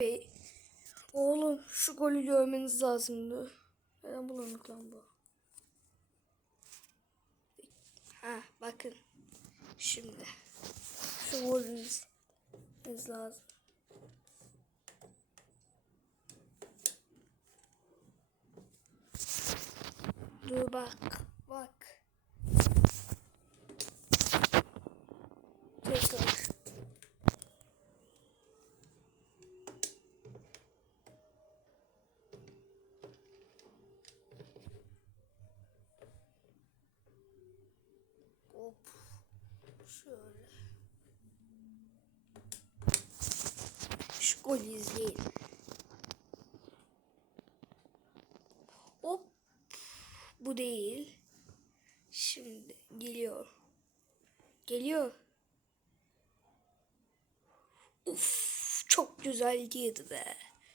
Bey. Oğlum şu golü görmeniz lazımdı. Neden bulanık lan bu? Ha bakın. Şimdi. Şu golü izlemeniz lazım. Dur bak. Bak. Hop. Şöyle. Şu golü izleyelim. Hop. Bu değil. Şimdi geliyor. Geliyor. Uf, çok güzel girdi be.